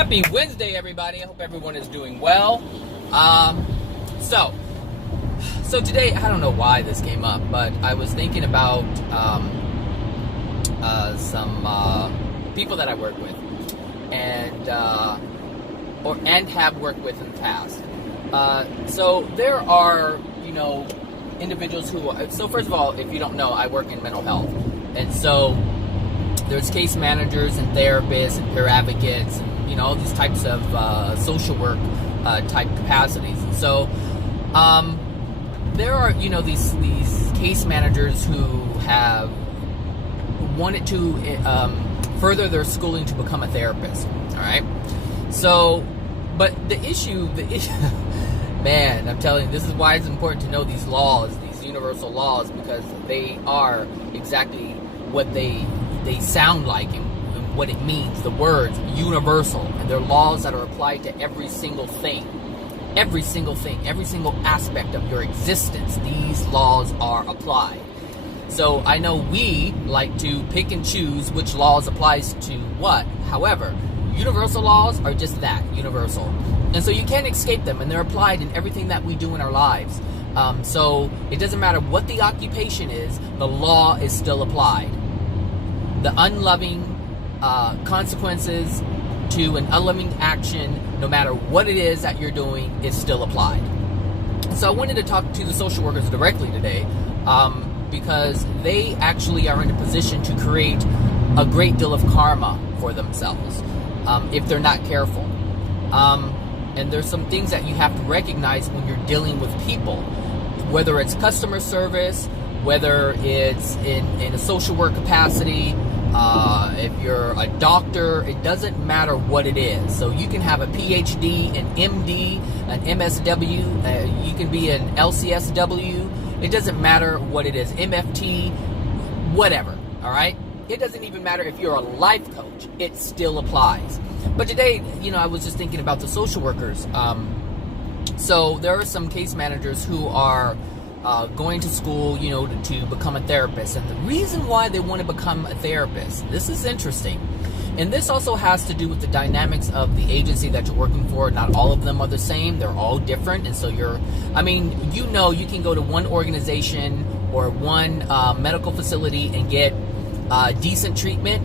Happy Wednesday, everybody. I hope everyone is doing well. So today, I don't know why this came up, but I was thinking about some people that I work with and have worked with in the past. So there are, individuals who. So first of all, if you don't know, I work in mental health, and so there's case managers and therapists and peer advocates and all these types of social work type capacities. And so there are these case managers who have wanted to further their schooling to become a therapist. All right. So, but the issue, man, I'm telling you, this is why it's important to know these laws, these universal laws, because they are exactly what they sound like and what it means. The words universal, and they're laws that are applied to every single thing, every single aspect of your existence. These laws are applied. So I know we like to pick and choose which laws applies to what. However, universal laws are just that, universal. And so you can't escape them, and they're applied in everything that we do in our lives. So it doesn't matter what the occupation is, the law is still applied. The unloving consequences to an unloving action, no matter what it is that you're doing, is still applied. So I wanted to talk to the social workers directly today, because they actually are in a position to create a great deal of karma for themselves if they're not careful. And there's some things that you have to recognize when you're dealing with people, whether it's customer service, whether it's in a social work capacity, if you're a doctor, it doesn't matter what it is. So you can have a PhD, an MD, an MSW, you can be an LCSW. It doesn't matter what it is, MFT, whatever, all right? It doesn't even matter if you're a life coach, it still applies. But today, I was just thinking about the social workers. So there are some case managers who are going to school, to become a therapist. And the reason why they want to become a therapist, this is interesting. And this also has to do with the dynamics of the agency that you're working for. Not all of them are the same. They're all different. And so you can go to one organization or one medical facility and get decent treatment.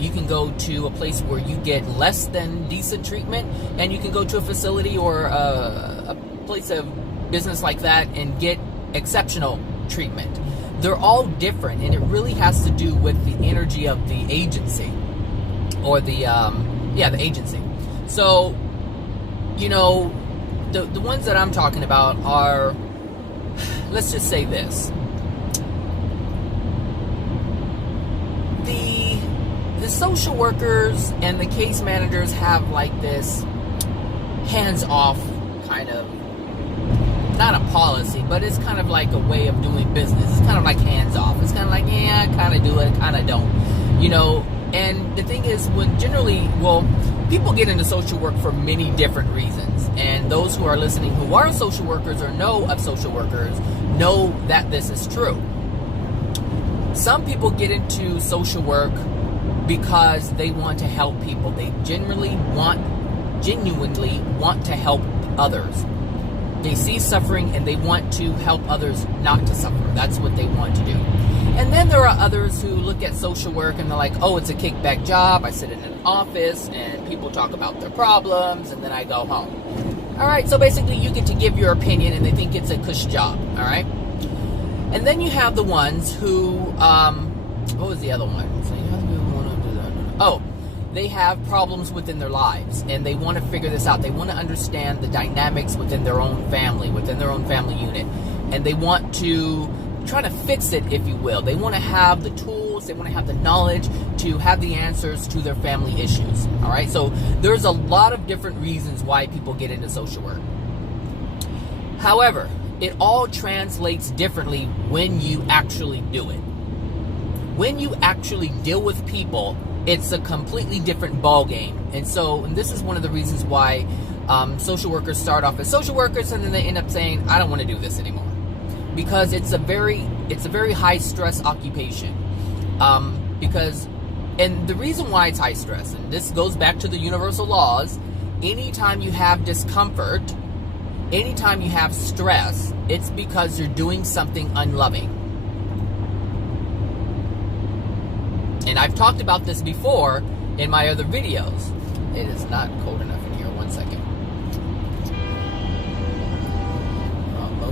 You can go to a place where you get less than decent treatment, and you can go to a facility or a place of business like that and get exceptional treatment. They're all different, and it really has to do with the energy of the agency, or the agency. So, the ones that I'm talking about are, let's just say this. The social workers and the case managers have like this hands-off kind of, not a policy, but it's kind of like a way of doing business. It's kind of like hands-off. It's kind of like, yeah, I kind of do it, kind of don't. And the thing is, people get into social work for many different reasons. And those who are listening who are social workers or know of social workers know that this is true. Some people get into social work because they want to help people. They genuinely want to help others. They see suffering and they want to help others not to suffer. That's what they want to do. And then there are others who look at social work and they're like, oh, it's a kickback job. I sit in an office and people talk about their problems and then I go home. All right, so basically you get to give your opinion and they think it's a cush job, all right? And then you have the ones who, what was the other one? So you have to do that. Oh, they have problems within their lives and they want to figure this out. They want to understand the dynamics within their own family unit. And they want to try to fix it, if you will. They want to have the tools, they want to have the knowledge to have the answers to their family issues. All right, so there's a lot of different reasons why people get into social work. However, it all translates differently when you actually do it. When you actually deal with people, it's a completely different ball game. And this is one of the reasons why social workers start off as social workers and then they end up saying, I don't want to do this anymore. Because it's a very high stress occupation. Because And the reason why it's high stress, and this goes back to the universal laws, anytime you have discomfort, anytime you have stress, it's because you're doing something unloving. And I've talked about this before in my other videos. It is not cold enough in here. 1 second.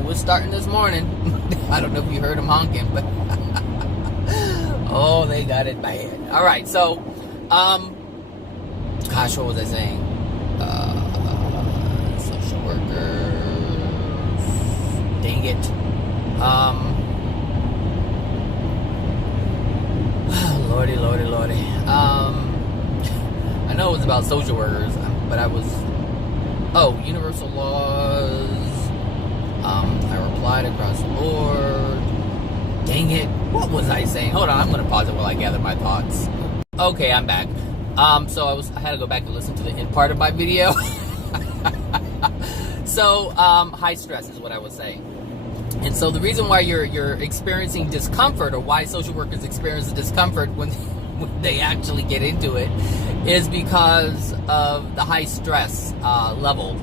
We're starting this morning. I don't know if you heard them honking, but oh, they got it bad. All right, so, gosh, what was I saying? Social workers. Dang it. Lordy. I know it was about social workers, but I was, universal laws. I replied across the board. Dang it. What was I saying? Hold on, I'm going to pause it while I gather my thoughts. Okay, I'm back. So I had to go back and listen to the end part of my video. So, high stress is what I was saying. And so the reason why you're experiencing discomfort, or why social workers experience discomfort when they actually get into it, is because of the high stress level,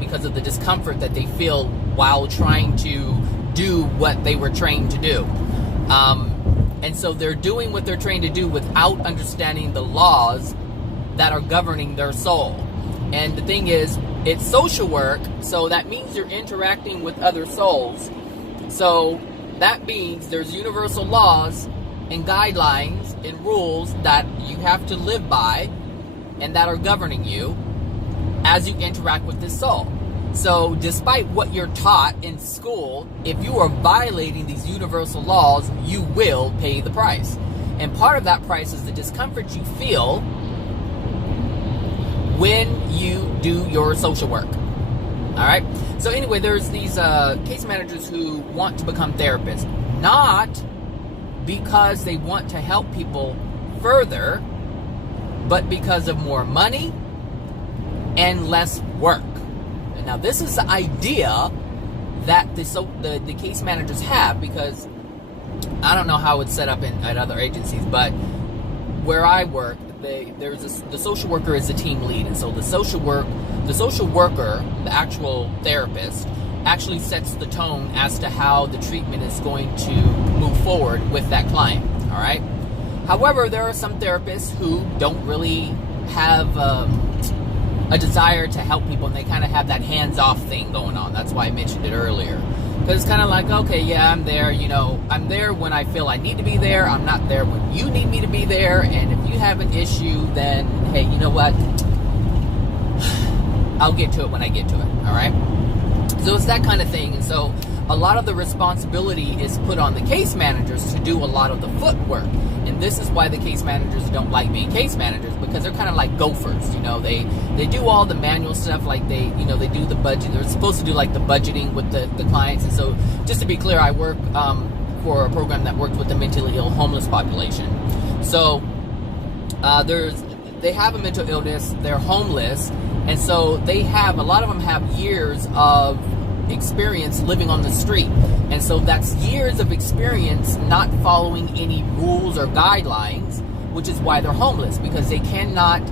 because of the discomfort that they feel while trying to do what they were trained to do. And so they're doing what they're trained to do without understanding the laws that are governing their soul. And the thing is, it's social work, so that means you're interacting with other souls. So that means there's universal laws and guidelines and rules that you have to live by and that are governing you as you interact with this soul. So despite what you're taught in school, if you are violating these universal laws, you will pay the price. And part of that price is the discomfort you feel when you do your social work. All right. So anyway, there's these case managers who want to become therapists, not because they want to help people further, but because of more money and less work. And now this is the idea that the case managers have, because I don't know how it's set up at other agencies, but where I work, the social worker is the team lead, and so the social worker, the actual therapist, actually sets the tone as to how the treatment is going to move forward with that client. All right. However, there are some therapists who don't really have a desire to help people, and they kind of have that hands-off thing going on. That's why I mentioned it earlier. Because it's kind of like, okay, yeah, I'm there, I'm there when I feel I need to be there. I'm not there when you need me to be there. And if you have an issue, then, hey, you know what? I'll get to it when I get to it, all right? So it's that kind of thing. And so a lot of the responsibility is put on the case managers to do a lot of the footwork. And this is why the case managers don't like being case managers, because they're kind of like gophers. They do all the manual stuff, like they do the budget. They're supposed to do like the budgeting with the clients. And so just to be clear, I work for a program that works with the mentally ill homeless population. So they have a mental illness, they're homeless, and so a lot of them have years of experience living on the street. And so that's years of experience not following any rules or guidelines, which is why they're homeless, because they cannot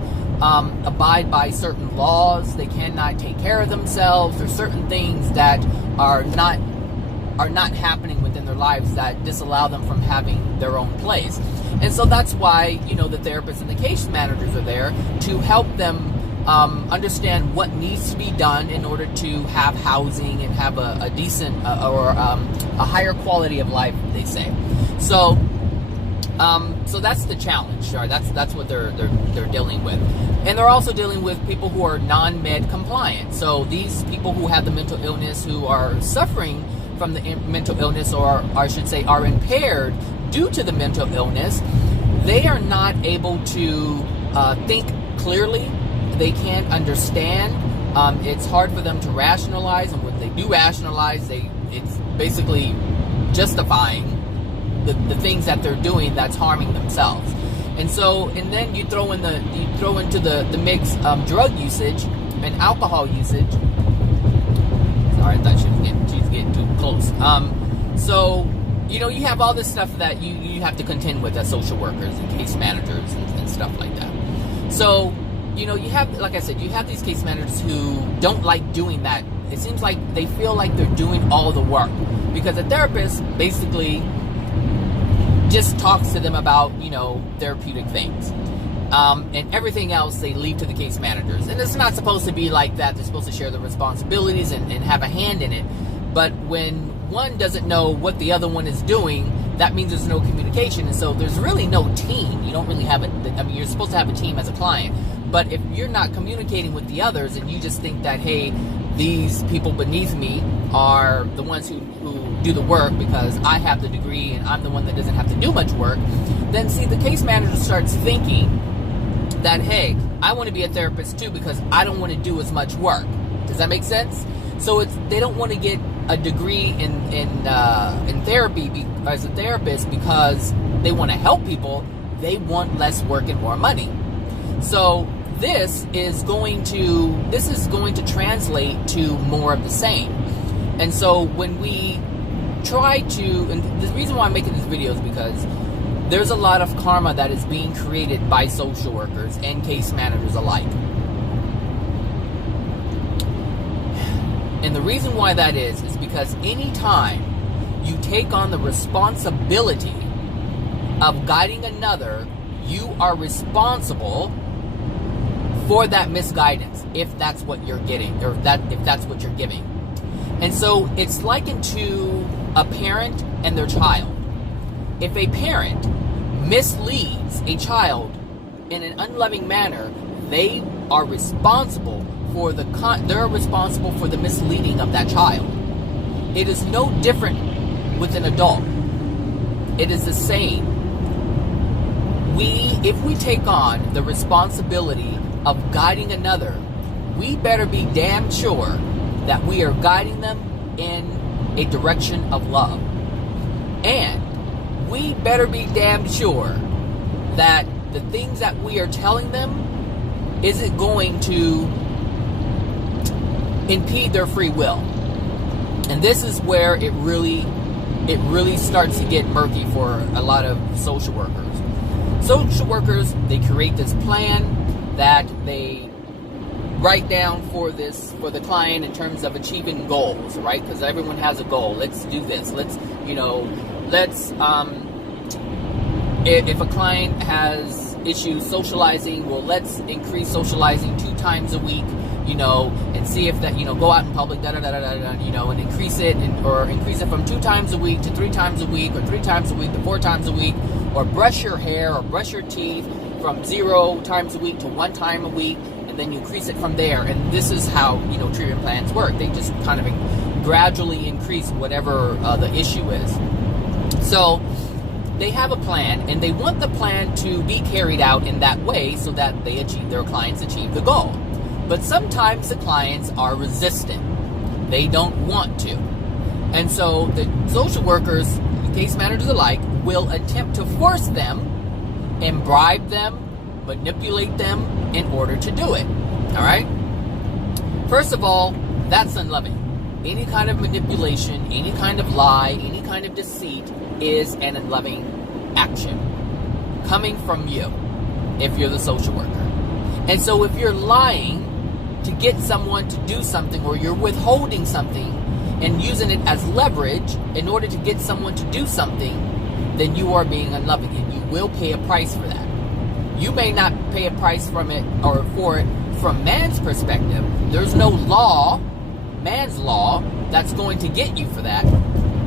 abide by certain laws. They cannot take care of themselves. There's certain things that are not happening within their lives that disallow them from having their own place. And so that's why, the therapists and the case managers are there to help them understand what needs to be done in order to have housing and have a decent or a higher quality of life, they say. So that's the challenge. Right? That's what they're dealing with, and they're also dealing with people who are non-med compliant. So these people who have the mental illness, who are suffering from the mental illness, or I should say, are impaired due to the mental illness, they are not able to think clearly. They can't understand. It's hard for them to rationalize, and when they do rationalize, it's basically justifying the things that they're doing that's harming themselves. And then you throw into the mix drug usage and alcohol usage. Sorry, I thought she was getting too close. So you have all this stuff that you have to contend with as social workers and case managers and stuff like that. So, you have, like I said, you have these case managers who don't like doing that. It seems like they feel like they're doing all the work because a therapist basically just talks to them about, therapeutic things. And everything else they leave to the case managers. And it's not supposed to be like that. They're supposed to share the responsibilities and have a hand in it. But when one doesn't know what the other one is doing, that means there's no communication. And so there's really no team. You don't really have you're supposed to have a team as a client. But if you're not communicating with the others and you just think that, hey, these people beneath me are the ones who do the work because I have the degree and I'm the one that doesn't have to do much work, then see, the case manager starts thinking that, hey, I want to be a therapist too because I don't want to do as much work. Does that make sense? So they don't want to get a degree in therapy as a therapist because they want to help people. They want less work and more money. So this is going to translate to more of the same. And so when we try to, and the reason why I'm making this video is because there's a lot of karma that is being created by social workers and case managers alike. And the reason why that is because anytime you take on the responsibility of guiding another, you are responsible for that misguidance, if that's what you're getting, or if that's what you're giving. And so it's likened to a parent and their child. If a parent misleads a child in an unloving manner, they are responsible for they're responsible for the misleading of that child. It is no different with an adult. It is the same. If we take on the responsibility of guiding another, we better be damn sure that we are guiding them in a direction of love. And we better be damn sure that the things that we are telling them isn't going to impede their free will. And this is where it really starts to get murky for a lot of social workers. Social workers, they create this plan that they write down for the client in terms of achieving goals, right? Because everyone has a goal. Let's do this. If a client has issues socializing, well, let's increase socializing 2 times a week, and see if that, go out in public, and increase it, or increase it from 2 times a week to 3 times a week, or 3 times a week to 4 times a week, or brush your hair or brush your teeth from 0 times a week to 1 time a week, and then you increase it from there. And this is how, treatment plans work. They just kind of gradually increase whatever the issue is. So they have a plan, and they want the plan to be carried out in that way so that their clients achieve the goal. But sometimes the clients are resistant. They don't want to. And so the social workers, case managers alike, will attempt to force them and bribe them, manipulate them in order to do it. All right? First of all, that's unloving. Any kind of manipulation, any kind of lie, any kind of deceit is an unloving action coming from you if you're the social worker. And so if you're lying to get someone to do something, or you're withholding something and using it as leverage in order to get someone to do something, then you are being unloving, and you will pay a price for that. You may not pay a price for it from man's perspective. There's no law, man's law, that's going to get you for that.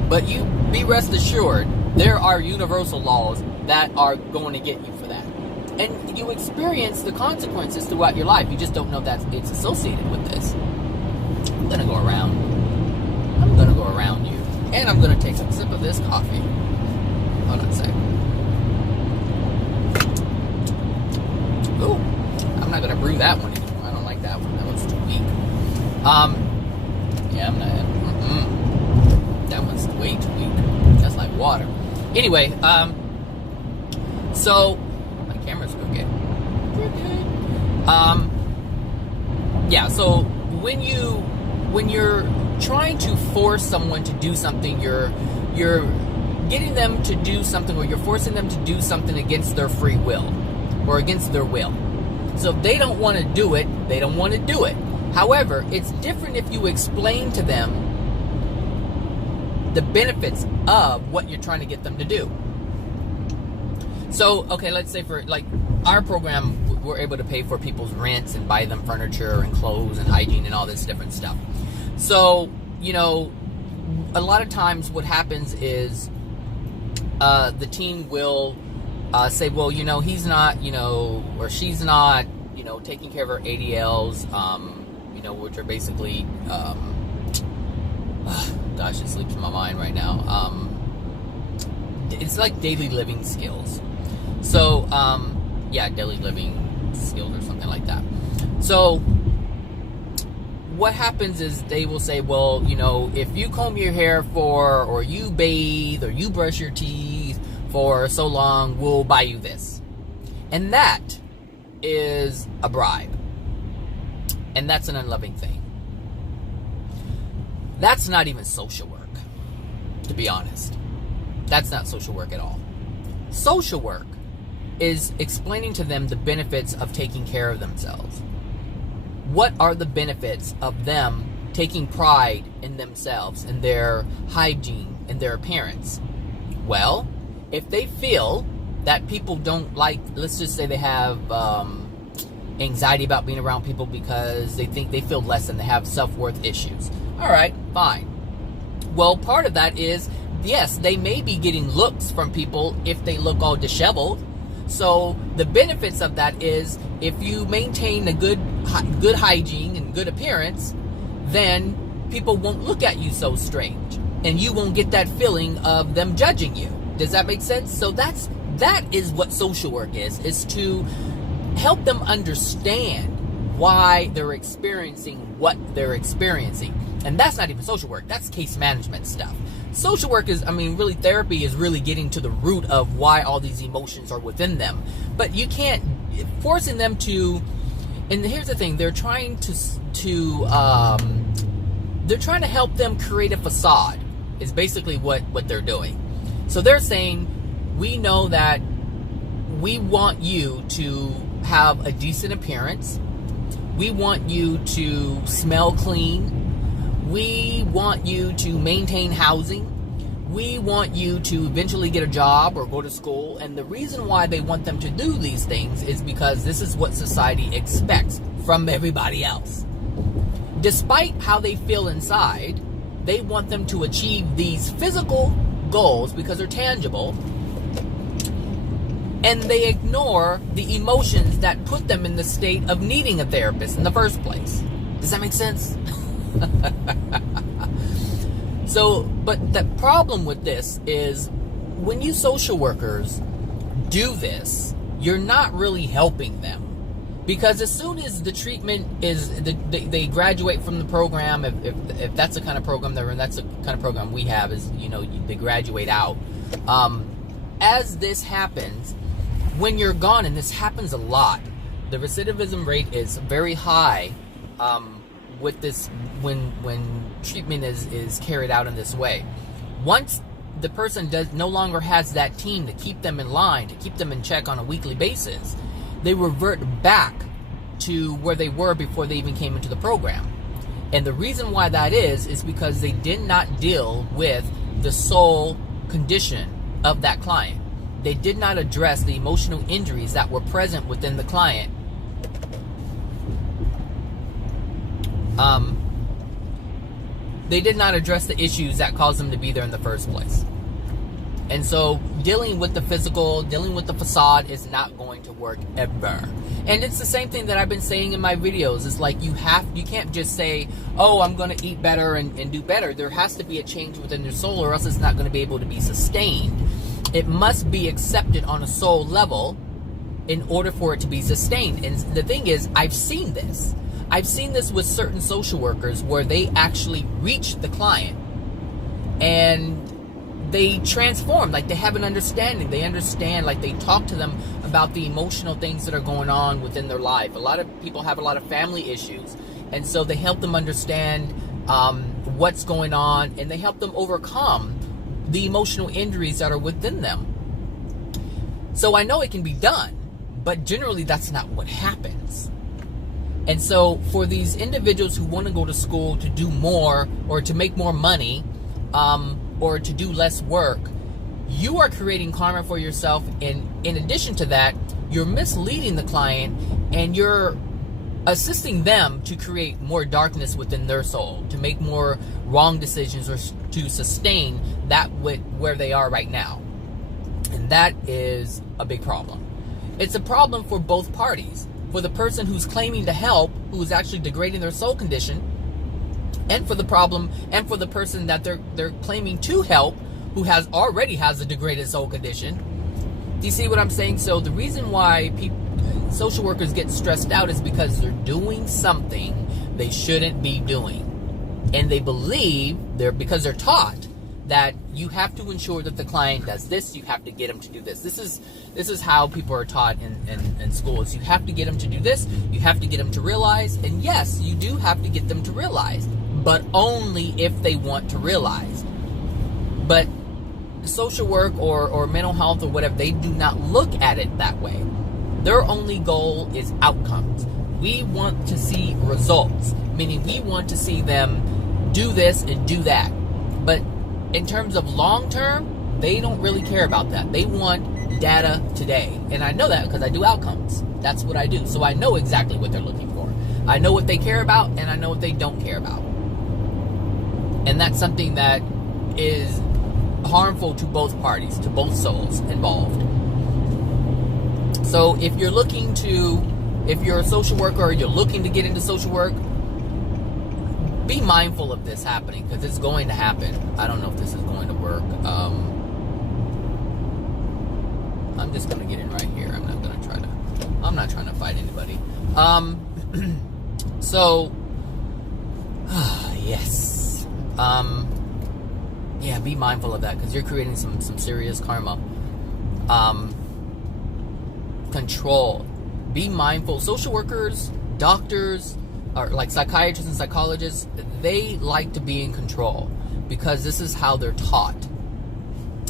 But you be rest assured, there are universal laws that are going to get you for that. And you experience the consequences throughout your life. You just don't know that it's associated with this. I'm going to go around you. And I'm going to take a sip of this coffee. Hold on a sec. Ooh, I'm not going to brew that one anymore. I don't like that one. That one's too weak. Yeah, I'm not. That one's way too weak. That's like water. Anyway, so my camera's crooked. Yeah. So when you're trying to force someone to do something, you're getting them to do something, or you're forcing them to do something against their free will or against their will. So if they don't want to do it, they don't want to do it. However, it's different if you explain to them the benefits of what you're trying to get them to do. So, okay, let's say for like our program, we're able to pay for people's rents and buy them furniture and clothes and hygiene and all this different stuff. So, you know, a lot of times what happens is the team will say, well, you know, he's not, you know, or she's not, you know, taking care of her ADLs, you know, which are basically, gosh, it slips my mind right now. It's like daily living skills. So, yeah, daily living skills or something like that. So, what happens is they will say, well, you know, if you comb your hair for, or you bathe, or you brush your teeth for so long, we'll buy you this. And that is a bribe. And that's an unloving thing. That's not even social work, to be honest. That's not social work at all. Social work is explaining to them the benefits of taking care of themselves. What are the benefits of them taking pride in themselves, in their hygiene, in their appearance? Well, if they feel that people don't like, let's just say they have anxiety about being around people because they think they feel less than, they have self-worth issues. All right, fine. Well, part of that is, yes, they may be getting looks from people if they look all disheveled. So the benefits of that is, if you maintain a good hygiene and good appearance, then people won't look at you so strange, and you won't get that feeling of them judging you. Does that make sense? So that is what social work is to help them understand why they're experiencing what they're experiencing. And that's not even social work. That's case management stuff. Social work is, I mean, really, therapy is really getting to the root of why all these emotions are within them. But you can't, forcing them to, and here's the thing, they're trying to help them create a facade, is basically what they're doing. So they're saying, we know that we want you to have a decent appearance. We want you to smell clean. We want you to maintain housing. We want you to eventually get a job or go to school. And the reason why they want them to do these things is because this is what society expects from everybody else. Despite how they feel inside, they want them to achieve these physical goals because they're tangible. And they ignore the emotions that put them in the state of needing a therapist in the first place. Does that make sense? So, but the problem with this is, when you social workers do this, you're not really helping them. Because as soon as the treatment is, they graduate from the program, if that's the kind of program they're in, that's the kind of program we have, is, you know, they graduate out. As this happens, when you're gone, and this happens a lot, the recidivism rate is very high with this, when treatment is carried out in this way. Once the person no longer has that team to keep them in line, to keep them in check on a weekly basis, they revert back to where they were before they even came into the program. And the reason why that is because they did not deal with the soul condition of that client. They did not address the emotional injuries that were present within the client. They did not address the issues that caused them to be there in the first place. And so dealing with the physical, dealing with the facade is not going to work ever. And it's the same thing that I've been saying in my videos. It's like you can't just say, oh, I'm going to eat better and do better. There has to be a change within your soul, or else it's not going to be able to be sustained. It must be accepted on a soul level in order for it to be sustained. And the thing is, I've seen this. I've seen this with certain social workers where they actually reach the client and they transform, like they have an understanding. They understand, like they talk to them about the emotional things that are going on within their life. A lot of people have a lot of family issues, and so they help them understand what's going on, and they help them overcome the emotional injuries that are within them. So I know it can be done, but generally that's not what happens. And so for these individuals who want to go to school to do more or to make more money, or to do less work, you are creating karma for yourself. And in addition to that, you're misleading the client and you're assisting them to create more darkness within their soul, to make more wrong decisions, or to sustain that where they are right now. And that is a big problem. It's a problem for both parties. For the person who's claiming to help, who is actually degrading their soul condition, and for the person that they're claiming to help, who already has a degraded soul condition. Do you see what I'm saying? So the reason why social workers get stressed out is because they're doing something they shouldn't be doing. And they believe, because they're taught that you have to ensure that the client does this, you have to get them to do this. This is how people are taught in schools. You have to get them to do this, you have to get them to realize, and yes, you do have to get them to realize, but only if they want to realize. But social work or mental health or whatever, they do not look at it that way. Their only goal is outcomes. We want to see results, meaning we want to see them do this and do that. But in terms of long term, they don't really care about that. They want data today. And I know that because I do outcomes. That's what I do. So I know exactly what they're looking for. I know what they care about, and I know what they don't care about. And that's something that is harmful to both parties, to both souls involved. So if you're a social worker or you're looking to get into social work, be mindful of this happening, because it's going to happen. I don't know if this is going to work. I'm just going to get in right here. I'm not trying to fight anybody. So, yes. Yeah, be mindful of that, because you're creating some serious karma. Control. Be mindful. Social workers, doctors, or like psychiatrists and psychologists, they like to be in control because this is how they're taught.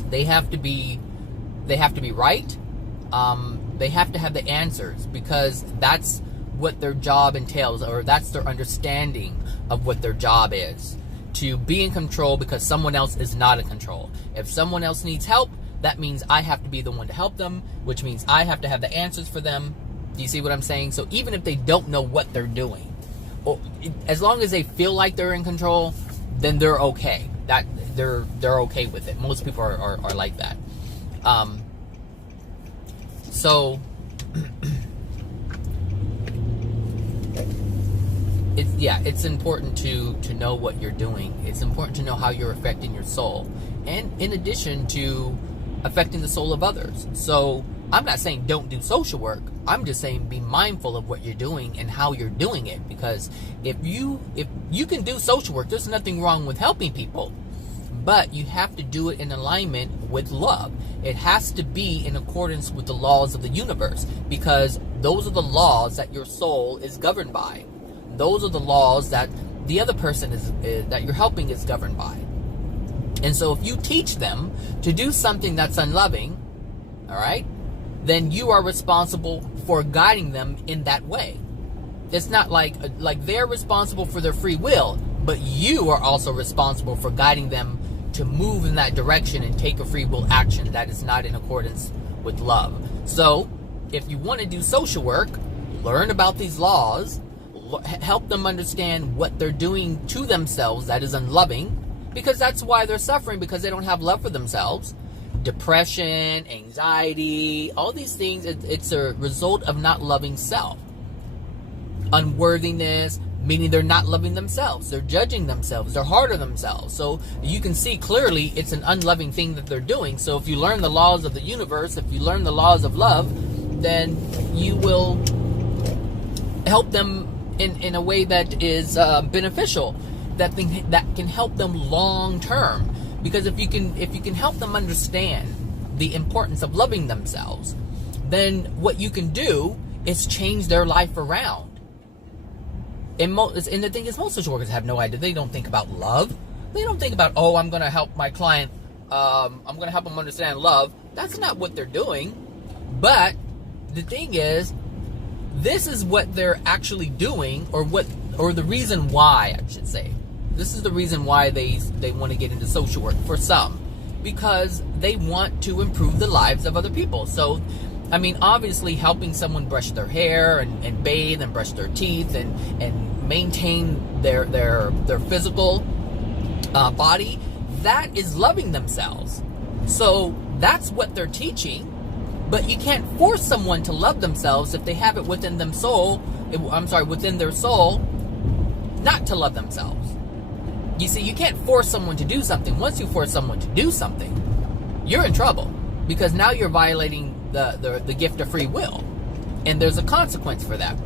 They have to be right. They have to have the answers, because that's what their job entails, or that's their understanding of what their job is. To be in control because someone else is not in control. If someone else needs help, that means I have to be the one to help them, which means I have to have the answers for them. Do you see what I'm saying? So even if they don't know what they're doing, as long as they feel like they're in control, then they're okay. That they're okay with it. Most people are like that. So it's important to know what you're doing. It's important to know how you're affecting your soul, and in addition to affecting the soul of others. So I'm not saying don't do social work. I'm just saying be mindful of what you're doing and how you're doing it, because if you can do social work, there's nothing wrong with helping people, but you have to do it in alignment with love. It has to be in accordance with the laws of the universe, because those are the laws that your soul is governed by. Those are the laws that the other person that you're helping is governed by. And so if you teach them to do something that's unloving, all right, then you are responsible for guiding them in that way. It's not like they're responsible for their free will, but you are also responsible for guiding them to move in that direction and take a free will action that is not in accordance with love. So if you want to do social work, learn about these laws, help them understand what they're doing to themselves that is unloving, because that's why they're suffering, because they don't have love for themselves. Depression, anxiety, all these things, it's a result of not loving self. Unworthiness, meaning they're not loving themselves. They're judging themselves. They're hard on themselves. So you can see clearly it's an unloving thing that they're doing. So if you learn the laws of the universe, if you learn the laws of love, then you will help them in a way that is beneficial, that can help them long term. Because if you can help them understand the importance of loving themselves, then what you can do is change their life around. And the thing is, most social workers have no idea. They don't think about love. They don't think about, oh, I'm going to help my client I'm going to help them understand love. That's not what they're doing. But the thing is, this is what they're actually doing, or the reason why, I should say. This is the reason why they want to get into social work for some, because they want to improve the lives of other people. So, I mean, obviously helping someone brush their hair and bathe and brush their teeth and maintain their physical body, that is loving themselves. So that's what they're teaching. But you can't force someone to love themselves if they have it within their soul not to love themselves. You see, you can't force someone to do something. Once you force someone to do something, you're in trouble, because now you're violating the gift of free will, and there's a consequence for that.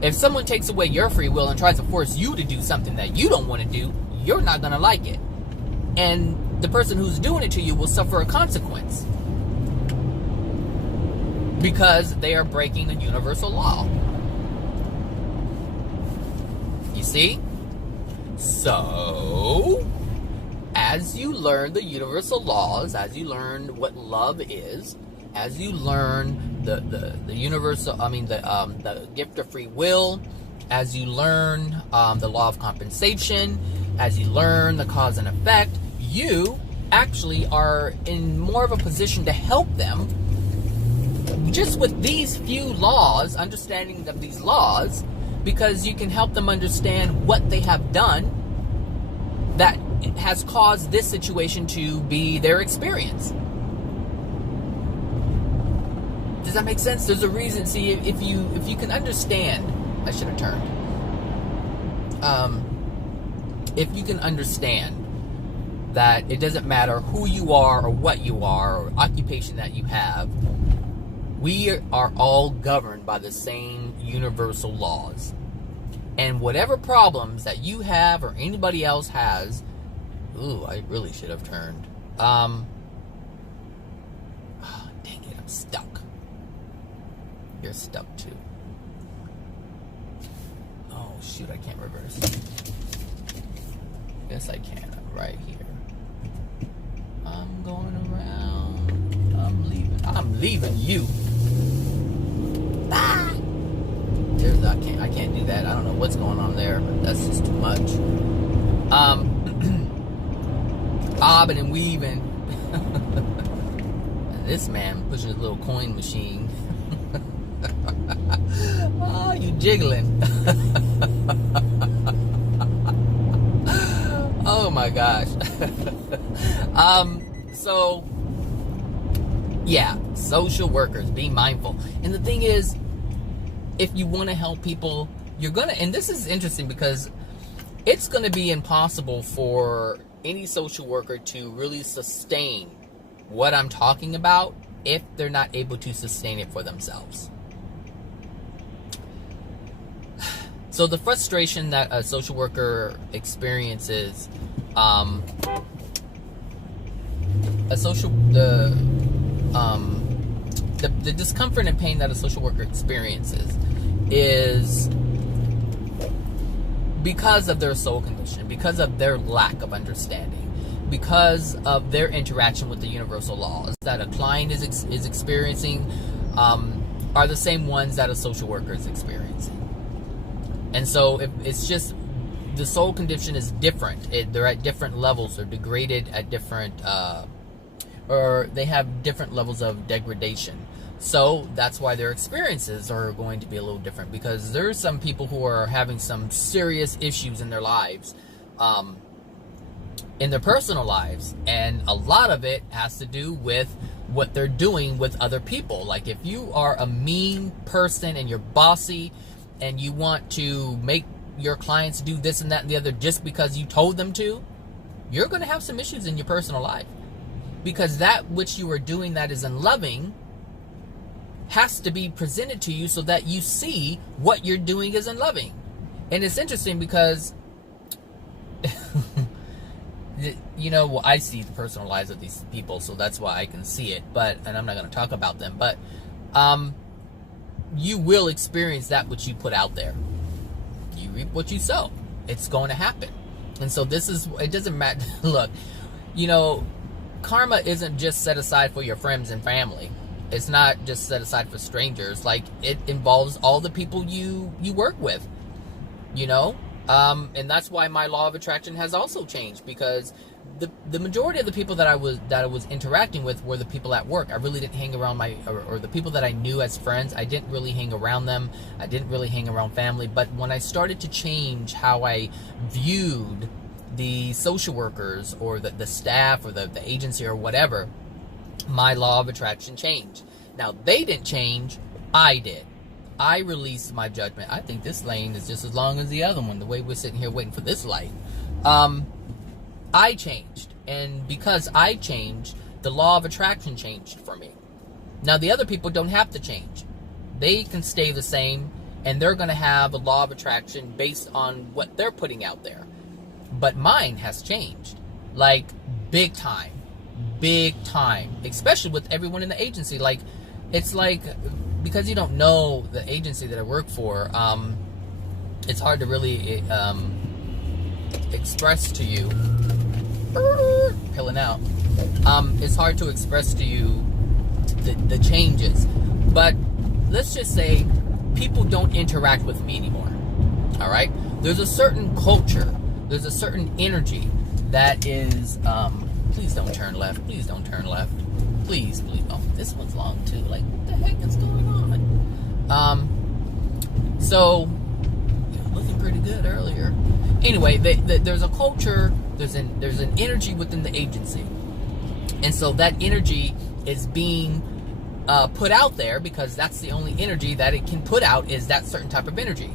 If someone takes away your free will and tries to force you to do something that you don't want to do, you're not going to like it, and the person who's doing it to you will suffer a consequence, because they are breaking a universal law. You see? So, as you learn the universal laws, as you learn what love is, as you learn the gift of free will, as you learn the law of compensation, as you learn the cause and effect, you actually are in more of a position to help them just with these few laws, understanding of these laws, because you can help them understand what they have done that has caused this situation to be their experience. Does that make sense? There's a reason. See, if you can understand, I should have turned. If you can understand that it doesn't matter who you are or what you are or occupation that you have, we are all governed by the same universal laws. And whatever problems that you have or anybody else has, ooh, I really should have turned. Oh, dang it, I'm stuck. You're stuck too. Oh shoot, I can't reverse. Yes, I can. I'm right here. I'm going around. I'm leaving you. Ah! I can't do that. I don't know what's going on there, but that's just too much. Bobbing and weaving. And this man pushing his little coin machine. Oh, you jiggling. Oh my gosh. So yeah, social workers, be mindful. And the thing is, if you want to help people, you're gonna, and this is interesting because it's gonna be impossible for any social worker to really sustain what I'm talking about if they're not able to sustain it for themselves. So the frustration that a social worker experiences, the discomfort and pain that a social worker experiences is because of their soul condition, because of their lack of understanding, because of their interaction with the universal laws that a client is experiencing, are the same ones that a social worker is experiencing. And so it's just the soul condition is different. They're at different levels. They're degraded at different, or they have different levels of degradation. So that's why their experiences are going to be a little different, because there's some people who are having some serious issues in their lives, in their personal lives, and a lot of it has to do with what they're doing with other people. Like if you are a mean person and you're bossy and you want to make your clients do this and that and the other just because you told them to, you're going to have some issues in your personal life, because that which you are doing that is unloving has to be presented to you so that you see what you're doing is unloving. And it's interesting because you know, well, I see the personal lives of these people, so that's why I can see it, and I'm not going to talk about them, but you will experience that which you put out there. You reap what you sow. It's going to happen. And so this is, it doesn't matter. Look, you know, karma isn't just set aside for your friends and family. It's not just set aside for strangers. Like, it involves all the people you work with, you know? And that's why my law of attraction has also changed, because the majority of the people that I was interacting with were the people at work. I really didn't hang around or the people that I knew as friends. I didn't really hang around them. I didn't really hang around family. But when I started to change how I viewed the social workers or the staff or the agency or whatever, my law of attraction changed. Now, they didn't change. I did. I released my judgment. I think this lane is just as long as the other one, the way we're sitting here waiting for this light. I changed. And because I changed, the law of attraction changed for me. Now, the other people don't have to change. They can stay the same, and they're going to have a law of attraction based on what they're putting out there. But mine has changed. Like, big time. Big time. Especially with everyone in the agency. Like, it's like, because you don't know the agency that I work for, it's hard to really express to you. Pilling out. It's hard to express to you the changes. But let's just say people don't interact with me anymore. Alright? There's a certain culture. There's a certain energy that is, please don't turn left. Please don't turn left. Please, please. Oh, this one's long too. Like, what the heck is going on? So, yeah, looking pretty good earlier. Anyway, there's a culture, there's an energy within the agency. And so that energy is being put out there because that's the only energy that it can put out, is that certain type of energy.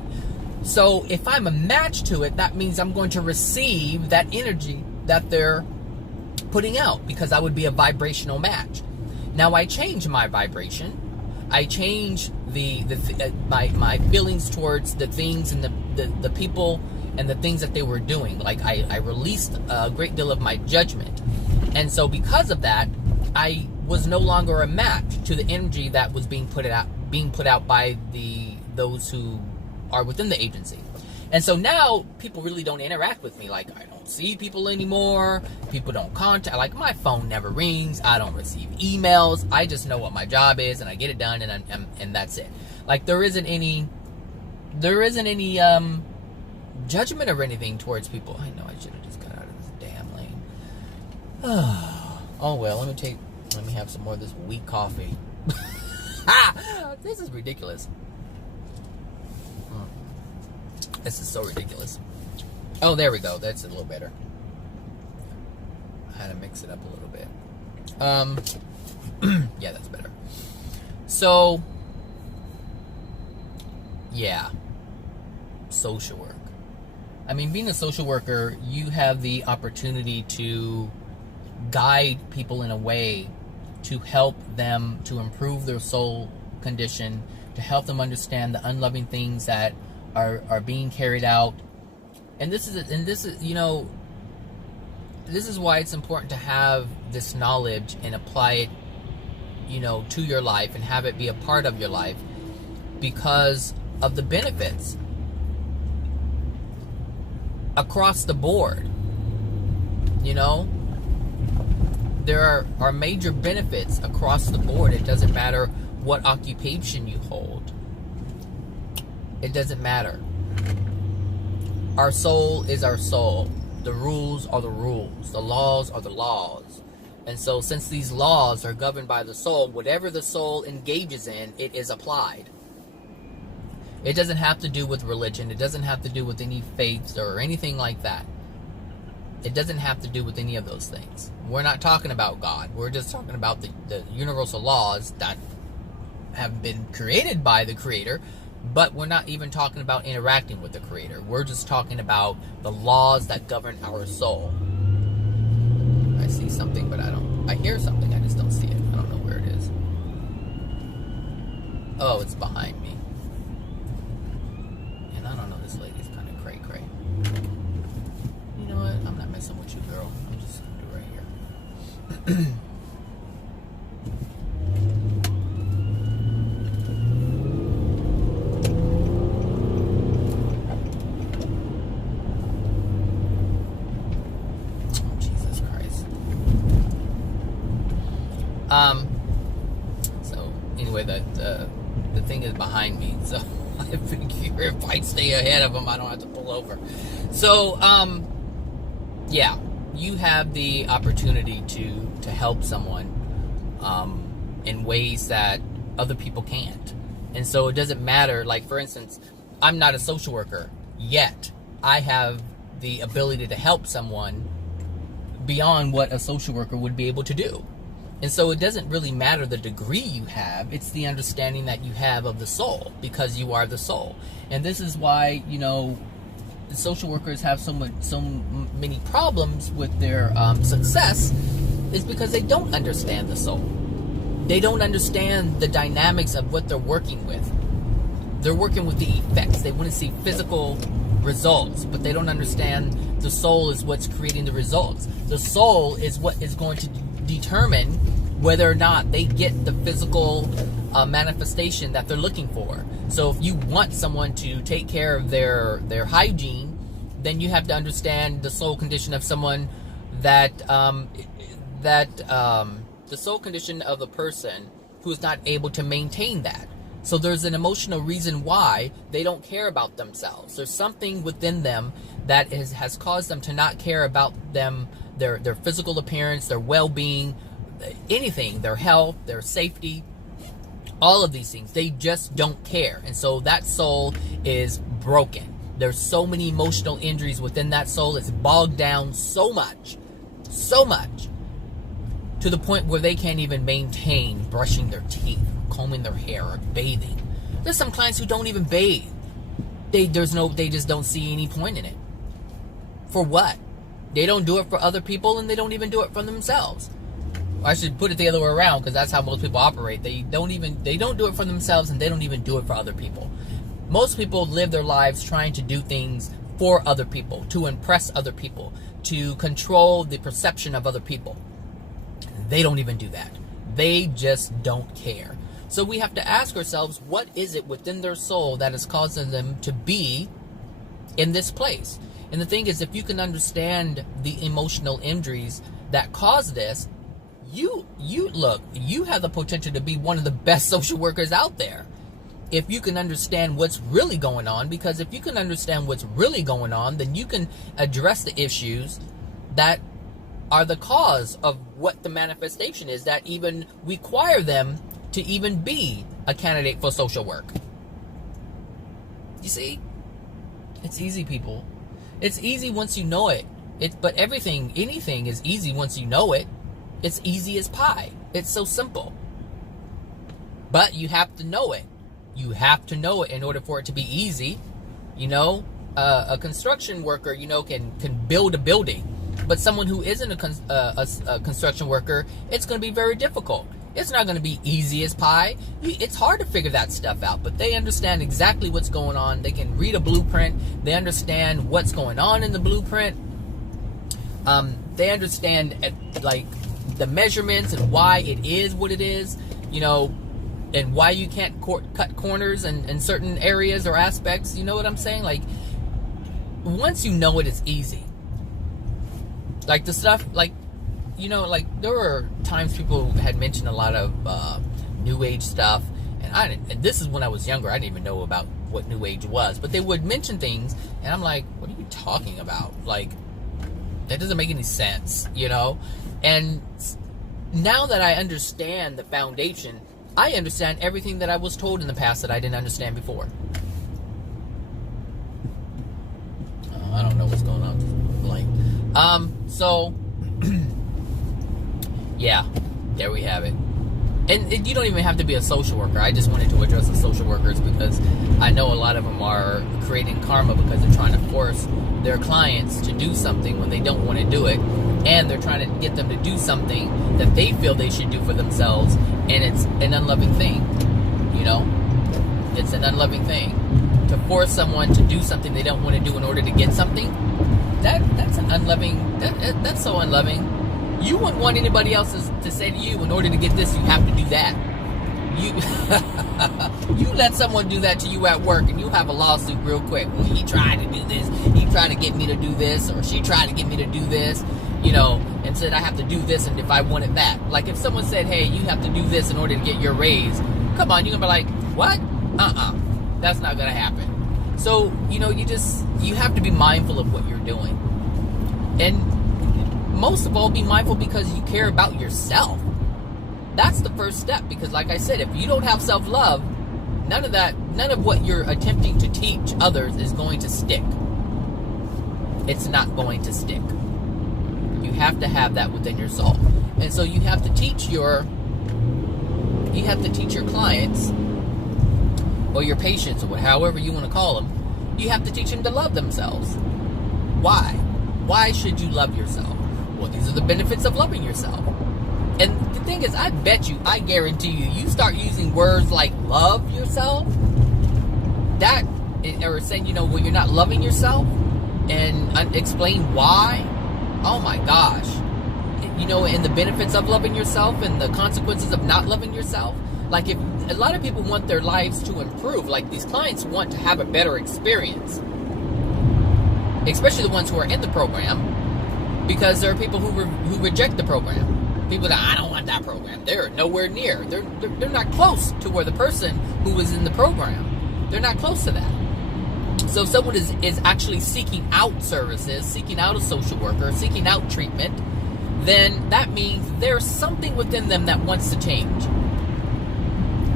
So if I'm a match to it, that means I'm going to receive that energy that they're putting out, because I would be a vibrational match. Now, I change my vibration. I change my feelings towards the things and the people and the things that they were doing. Like, I released a great deal of my judgment. And so because of that, I was no longer a match to the energy that was being put out by those who are within the agency. And so now people really don't interact with me. Like, I don't see people anymore. People don't contact. Like, my phone never rings. I don't receive emails. I just know what my job is, and I get it done, and that's it. Like, there isn't any judgment or anything towards people. I know I should have just got out of this damn lane. Oh well, let me have some more of this weak coffee. This is ridiculous. This is so ridiculous. Oh, there we go. That's a little better. I had to mix it up a little bit. Yeah, that's better. So, yeah. Social work. I mean, being a social worker, you have the opportunity to guide people in a way to help them to improve their soul condition, to help them understand the unloving things that are being carried out. And this is you know, this is why it's important to have this knowledge and apply it, you know, to your life and have it be a part of your life, because of the benefits across the board. You know, there are major benefits across the board. It doesn't matter what occupation you hold. It doesn't matter. Our soul is our soul. The rules are the rules. The laws are the laws. And so since these laws are governed by the soul, whatever the soul engages in, it is applied. It doesn't have to do with religion. It doesn't have to do with any faiths or anything like that. It doesn't have to do with any of those things. We're not talking about God. We're just talking about the universal laws that have been created by the Creator, but we're not even talking about interacting with the Creator. We're just talking about the laws that govern our soul. I see something, but I hear something, I just don't see it. I don't know where it is. Oh, it's behind me. And I don't know, this lady's kind of cray-cray. You know what? I'm not messing with you, girl. I'm just going to do it right here. with it. The thing is behind me, so I figure if I stay ahead of them, I don't have to pull over. So, yeah, you have the opportunity to help someone in ways that other people can't. And so it doesn't matter, like, for instance, I'm not a social worker, yet I have the ability to help someone beyond what a social worker would be able to do. And so it doesn't really matter the degree you have, it's the understanding that you have of the soul, because you are the soul. And this is why, you know, the social workers have so many problems with their success, is because they don't understand the soul. They don't understand the dynamics of what they're working with. They're working with the effects. They want to see physical results, but they don't understand the soul is what's creating the results. The soul is what is going to determine whether or not they get the physical manifestation that they're looking for. So if you want someone to take care of their hygiene, then you have to understand the soul condition of someone that the soul condition of the person who is not able to maintain that. So there's an emotional reason why they don't care about themselves. There's something within them that has caused them to not care about their physical appearance, their well-being, anything, their health, their safety, all of these things. They just don't care. And so that soul is broken. There's so many emotional injuries within that soul. It's bogged down so much, to the point where they can't even maintain brushing their teeth, combing their hair, or bathing. There's some clients who don't even bathe. They just don't see any point in it. For what? They don't do it for other people, and they don't even do it for themselves. I should put it the other way around, because that's how most people operate. They don't do it for themselves, and they don't even do it for other people. Most people live their lives trying to do things for other people, to impress other people, to control the perception of other people. They don't even do that. They just don't care. So we have to ask ourselves, what is it within their soul that is causing them to be in this place? And the thing is, if you can understand the emotional injuries that cause this, you have the potential to be one of the best social workers out there. If you can understand what's really going on, because if you can understand what's really going on, then you can address the issues that are the cause of what the manifestation is that even require them to even be a candidate for social work. You see? It's easy, people. It's easy once you know it. But anything is easy once you know it. It's easy as pie. It's so simple. But you have to know it. You have to know it in order for it to be easy. You know, a construction worker, can build a building. But someone who isn't a construction worker, it's going to be very difficult. It's not going to be easy as pie. It's hard to figure that stuff out, but they understand exactly what's going on. They can read a blueprint. They understand what's going on in the blueprint. They understand the measurements and why it is what it is, and why you can't cut corners in certain areas or aspects. You know what I'm saying? Like, once you know it, it's easy. Like the stuff, there were times people had mentioned a lot of New Age stuff, and this is when I was younger. I didn't even know about what New Age was, but they would mention things, and I'm like, what are you talking about? Like, that doesn't make any sense, And now that I understand the foundation, I understand everything that I was told in the past that I didn't understand before. I don't know what's going on. So, yeah, there we have it. And you don't even have to be a social worker. I just wanted to address the social workers because I know a lot of them are creating karma because they're trying to force their clients to do something when they don't want to do it. And they're trying to get them to do something that they feel they should do for themselves. And it's an unloving thing, It's an unloving thing. To force someone to do something they don't want to do in order to get something, that's an unloving, that's so unloving. You wouldn't want anybody else to say to you, in order to get this, you have to do that. You let someone do that to you at work, and you have a lawsuit real quick. Well, he tried to do this. He tried to get me to do this, or she tried to get me to do this, and said I have to do this, and if I wanted that. Like if someone said, hey, you have to do this in order to get your raise, Come on, you're going to be like, what? That's not going to happen. So, you have to be mindful of what you're doing. And most of all, be mindful because you care about yourself. That's the first step. Because like I said, if you don't have self-love, none of what you're attempting to teach others is going to stick. It's not going to stick. You have to have that within your soul. And so you have to teach your clients or your patients, or however you want to call them, you have to teach them to love themselves. Why? Why should you love yourself? Well, these are the benefits of loving yourself. And the thing is, I guarantee you start using words like love yourself, or saying, well, you're not loving yourself, and explain why. Oh my gosh. And the benefits of loving yourself and the consequences of not loving yourself. Like, if a lot of people want their lives to improve, like these clients want to have a better experience, especially the ones who are in the program, because there are people who reject the program. People that, I don't want that program. They're nowhere near. They're not close to where the person who was in the program. They're not close to that. So if someone is actually seeking out services, seeking out a social worker, seeking out treatment, then that means there's something within them that wants to change.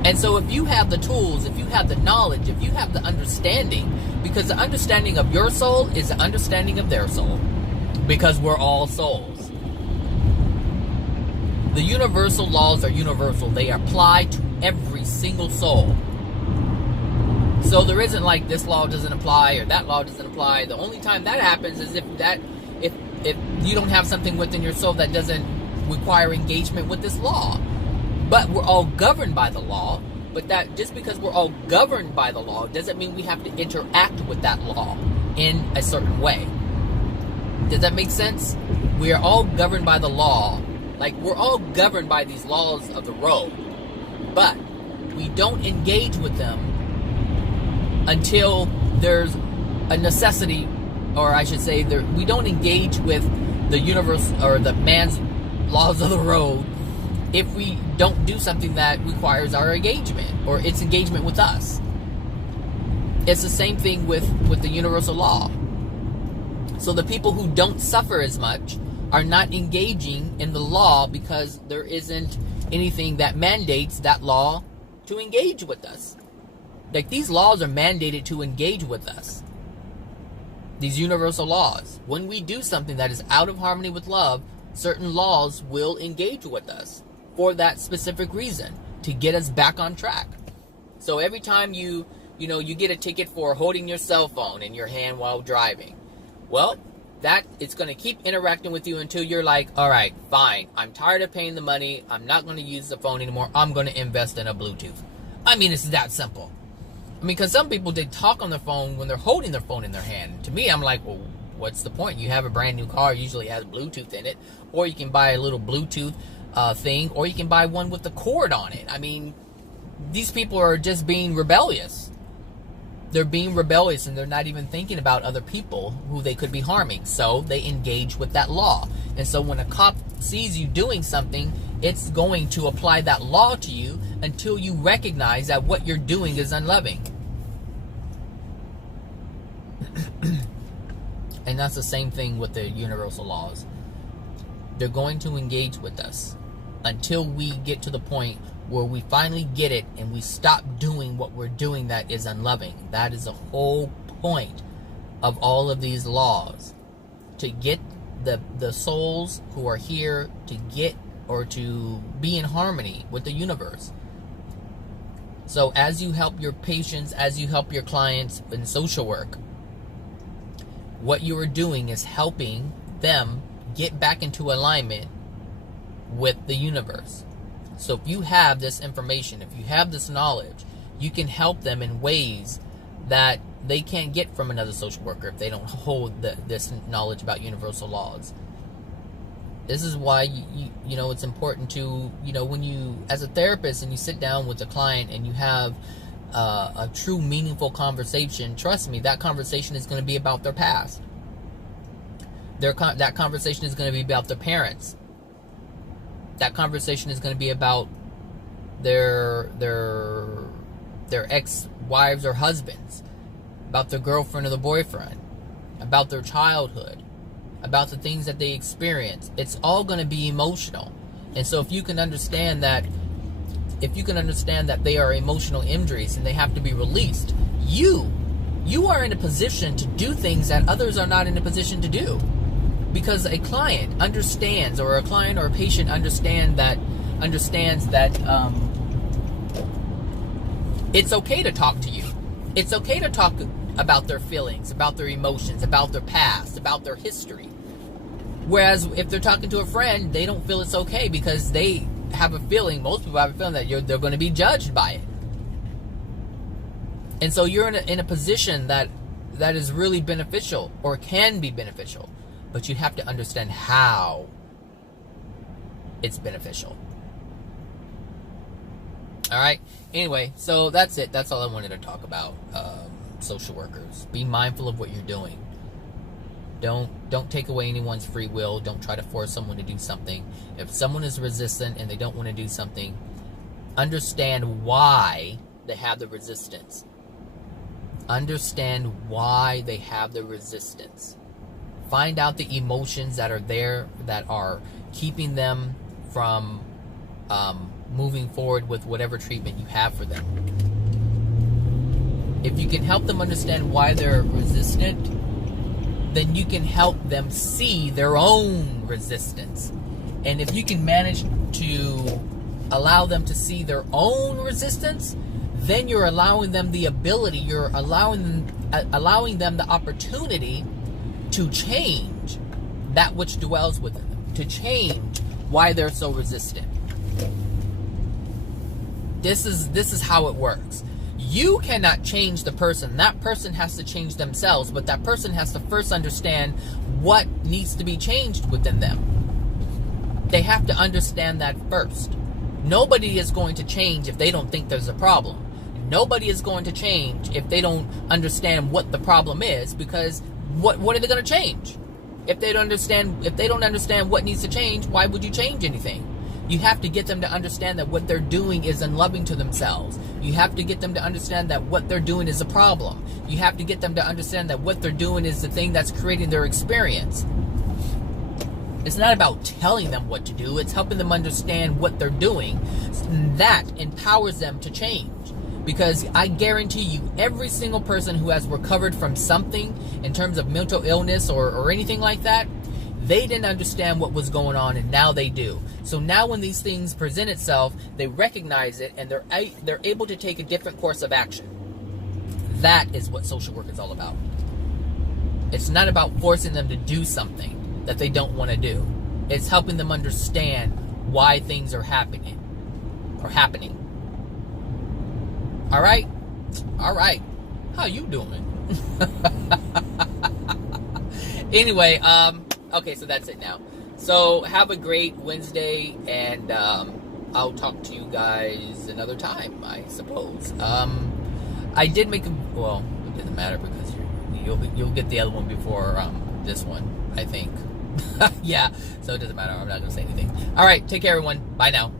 And so if you have the tools, if you have the knowledge, if you have the understanding, because the understanding of your soul is the understanding of their soul, because we're all souls. The universal laws are universal. They apply to every single soul. So there isn't like this law doesn't apply or that law doesn't apply. The only time that happens is if you don't have something within your soul that doesn't require engagement with this law. But we're all governed by the law. But that just because we're all governed by the law doesn't mean we have to interact with that law in a certain way. Does that make sense? We are all governed by the law. Like, we're all governed by these laws of the road. But we don't engage with them until there's a necessity, or I should say, we don't engage with the universe or the man's laws of the road if we don't do something that requires our engagement or its engagement with us. It's the same thing with the universal law. So the people who don't suffer as much are not engaging in the law because there isn't anything that mandates that law to engage with us. Like, these laws are mandated to engage with us. These universal laws. When we do something that is out of harmony with love, certain laws will engage with us for that specific reason, to get us back on track. So every time you get a ticket for holding your cell phone in your hand while driving, well, that it's going to keep interacting with you until you're like, all right, fine, I'm tired of paying the money, I'm not going to use the phone anymore, I'm going to invest in a Bluetooth. I mean, it's that simple. I mean, because some people, they talk on their phone when they're holding their phone in their hand. To me, I'm like, well, what's the point? You have a brand new car, usually has Bluetooth in it, or you can buy a little Bluetooth thing, or you can buy one with the cord on it. I mean, these people are just being rebellious. They're being rebellious, and they're not even thinking about other people who they could be harming. So they engage with that law. And so when a cop sees you doing something, it's going to apply that law to you until you recognize that what you're doing is unloving. And that's the same thing with the universal laws. They're going to engage with us until we get to the point where we finally get it and we stop doing what we're doing that is unloving. That is the whole point of all of these laws. To get the souls who are here to get or to be in harmony with the universe. So as you help your patients, as you help your clients in social work, what you are doing is helping them get back into alignment with the universe. So if you have this information, if you have this knowledge, you can help them in ways that they can't get from another social worker if they don't hold this knowledge about universal laws. This is why you know it's important to, when you, as a therapist, and you sit down with a client and you have a true meaningful conversation, trust me, that conversation is going to be about their past. That conversation is going to be about their parents. That conversation is going to be about their ex-wives or husbands, about their girlfriend or the boyfriend, about their childhood, about the things that they experience. It's all going to be emotional. And so if you can understand that they are emotional injuries and they have to be released, you are in a position to do things that others are not in a position to do. Because a client understands, or a client or a patient understands that it's okay to talk to you. It's okay to talk about their feelings, about their emotions, about their past, about their history. Whereas if they're talking to a friend, they don't feel it's okay because they have a feeling, most people have a feeling that they're going to be judged by it. And so you're in a position that is really beneficial, or can be beneficial. But you have to understand how it's beneficial. All right. Anyway, so that's it. That's all I wanted to talk about. Social workers. Be mindful of what you're doing. Don't take away anyone's free will. Don't try to force someone to do something. If someone is resistant and they don't want to do something, understand why they have the resistance. Understand why they have the resistance. Find out the emotions that are there that are keeping them from moving forward with whatever treatment you have for them. If you can help them understand why they're resistant, then you can help them see their own resistance. And if you can manage to allow them to see their own resistance, then you're allowing them the ability, you're allowing them the opportunity to change that which dwells within them, to change why they're so resistant. This is how it works. You cannot change the person. That person has to change themselves, but that person has to first understand what needs to be changed within them. They have to understand that first. Nobody is going to change if they don't think there's a problem. Nobody is going to change if they don't understand what the problem is, because what are they going to change? If they don't understand what needs to change, why would you change anything? You have to get them to understand that what they're doing is unloving to themselves. You have to get them to understand that what they're doing is a problem. You have to get them to understand that what they're doing is the thing that's creating their experience. It's not about telling them what to do. It's helping them understand what they're doing. That empowers them to change. Because I guarantee you, every single person who has recovered from something in terms of mental illness or anything like that, they didn't understand what was going on, and now they do. So now when these things present itself, they recognize it, and they're able to take a different course of action. That is what social work is all about. It's not about forcing them to do something that they don't want to do. It's helping them understand why things are happening. All right? How you doing? Anyway, okay, so that's it now. So have a great Wednesday, and I'll talk to you guys another time, I suppose. I did make well, it doesn't matter because you'll get the other one before this one, I think. Yeah, so it doesn't matter. I'm not going to say anything. All right, take care, everyone. Bye now.